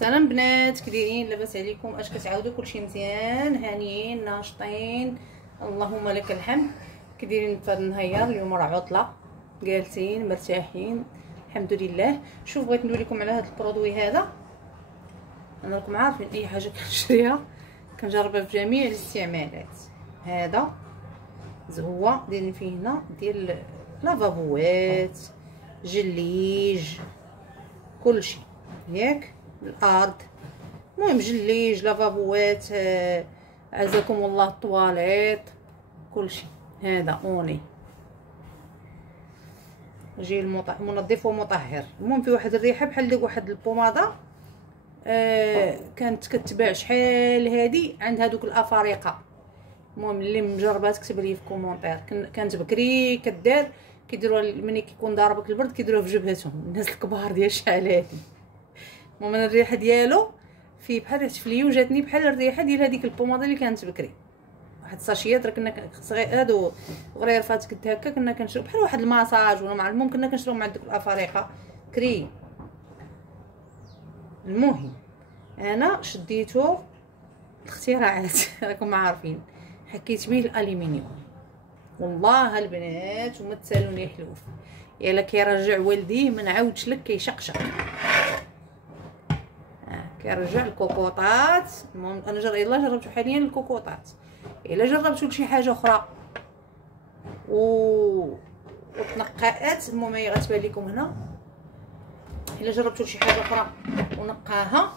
سلام بنات، كدايرين؟ لاباس عليكم؟ اش كتعاودوا؟ كلشي مزيان؟ هانيين ناشطين؟ اللهم لك الحمد. كدايرين في هذا النهار؟ اليوم راه عطله، جالسين مرتاحين الحمد لله. شوف بغيت ندوي لكم على هذا البرودوي هذا. انا راكم عارفين اي حاجه كنشريها كنجربها في جميع الاستعمالات. هذا زهوه دايرين فيه هنا ديال لافابوات، جليج، كلشي ياك الارض. المهم جليج، لافابوات، عزكم الله، الطواليط، كلشي. هذا اوني جيل منظف ومطهر. المهم في واحد الريحه بحال ديك واحد البوماده كانت كتباع شحال هادي عند هادوك الافارقه. المهم اللي مجربات كتب لي في كومونتير. كانت بكري كدار كيديروها ملي كيكون ضاربك البرد، كيديروها في جبهتهم الناس الكبار ديال شحال هادي. المهم الريحه ديالو فيه بحال ريحه فليو، جاتني بحال الريحه ديال هذيك البوماده اللي كانت بكري. واحد الساشيات راه كنا هادو غريرفات قد هكا، كنا كنشرو بحال واحد الماساج ولا المهم كنا كنشروهم مع دوك الافارقه كري. المهم انا شديتو الاختراعات راكم عارفين، حكيت به الالومنيوم. والله البنات وما تسالوني حلوف، يلا كيرجع والديه ما نعاودش لك، كيشقشق كيرجع الكوكوطات. المهم انا يلا جربتو حاليا الكوكوطات. الا جربتو لشي حاجه اخرى وتنقات، المهم هي غتبان لكم هنا. الا جربتو لشي حاجه اخرى ونقاها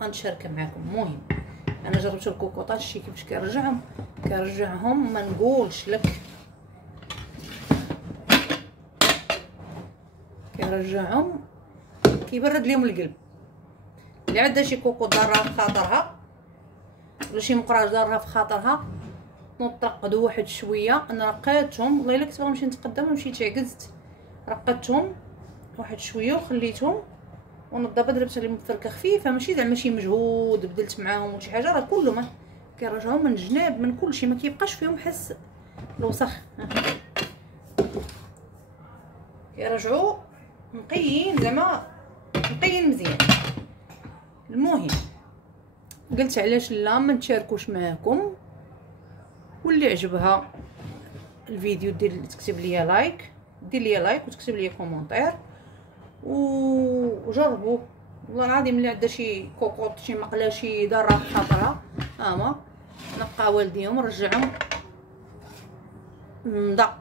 غنشاركها معكم. المهم انا جربتو الكوكوطات، شتي كيفاش كيرجعهم ما نقولش لك، كيرجعهم كيبرد ليهم القلب. اللي عندها شي كوكو دارها في خاطرها ولا شي مقراج دارها في خاطرها نطرقدوا واحد شويه. انا رقيتهم، والله الا كنت باغا نمشي نتقدم مشيت عكزت، رقيتهم واحد شويه وخليتهم ونضبط. درت عليهم فركه خفيفه، ماشي زعما شي مجهود بدلت معاهم ولا شي حاجه، راه كله ما كيرجعوا من الجناب من كلشي، ما كيبقاش فيهم حس الوسخ، كيرجعوا نقيين زعما نقيين مزيان. المهم قلت علاش لا ما نشاركوش معكم، واللي عجبها الفيديو تكتب لي لايك، دير لي لايك وتكتب لي كومونتير وجربوا. والله العظيم اللي عندها شي كوكوط شي مقله شي دارها في خاطرها هما نقى والديهم رجعهم نضا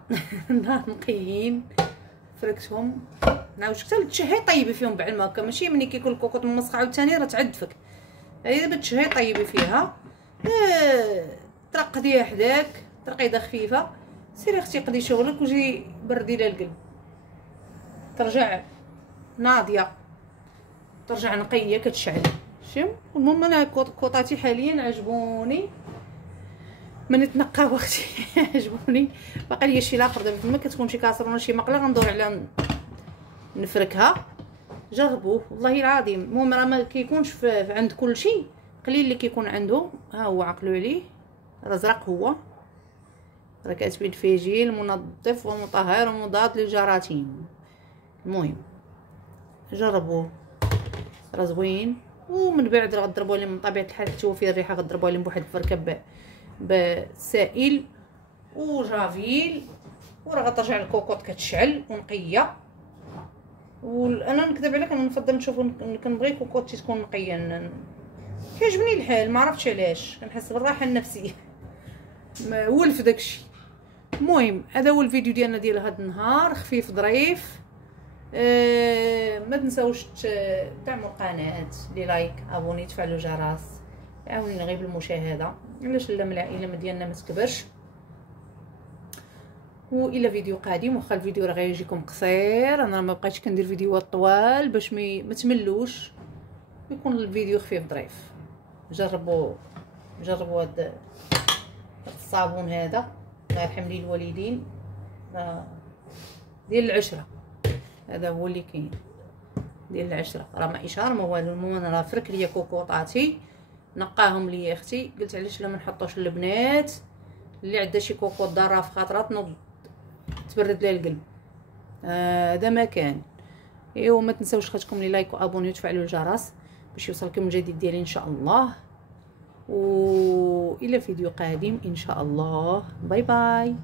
نقيين فركتهم نعاودش حتى تشهي طيبي فيهم بعلم هكا، ماشي ملي كيكون الكوكوط ممسخ عاوتاني راه تعدفك. هي دابا تشهي طيبي فيها، ترقديها حداك ترقيده خفيفه، سيري اختي قضي شغلك وجي بردي لها القلب، ترجع ناضيه ترجع نقيه كتشعل. شوف المهم انا كوطاتي حاليا عجبوني من يتنقاو اختي عجبوني. باقي لي شي لاخر دابا فما كتكون شي كاسرونه شي مقله غندور عليها نفركها. جربوه والله العظيم. المهم راه ما كيكونش عند كل شيء، قليل اللي كيكون عنده. ها هو عقلوا عليه الازرق، هو راه كاتبين فيه جيل منظف ومطهر ومضاد للجراثيم. المهم جربوه راه زوين. ومن بعد غضربوا عليه من طبيعه الحال حتى هو فيه الريحه، غضربوا عليه بواحد الفركه بسائل وجافيل، وراه غترجع الكوكوط كتشعل ونقيه. وانا نكذب عليك، انا نفضل نشوف كنبغي كوكوط تكون نقيه، كيعجبني الحال ما عرفتش علاش، كنحس بالراحه النفسيه ولف داكشي. المهم هذا هو الفيديو ديالنا ديال هذا النهار، خفيف ظريف. ما تنساوش تعملوا القناه، لي لايك، ابوني، تفعلوا الجرس، عاونينا غير بالمشاهده، علاش لا من العائله ديالنا ما تكبرش. والى فيديو قادم، واخا الفيديو راه غيجيكم قصير، انا ما بقيتش كندير فيديوهات طوال باش ما تملوش، يكون الفيديو خفيف ظريف. جربوا هذا الصابون هذا، الله يرحم لي الوالدين، ديال العشره. هذا هو اللي كاين ديال العشره، راه ما اشاره ما والو. المهم انا راه فرك ليا كوكوطاتي نقاهم ليا اختي، قلت علاش لا ما نحطوش للبنات اللي عندها شي كوكوط دارها في خاطرها تنوض تبرد لها القلب. هذا ما كان. ايوا ما تنساوش خاصكم لي لايك وابونيو وتفعلوا الجرس. باش يوصلكم الجديد ديالي ان شاء الله، والى فيديو قادم ان شاء الله. باي باي.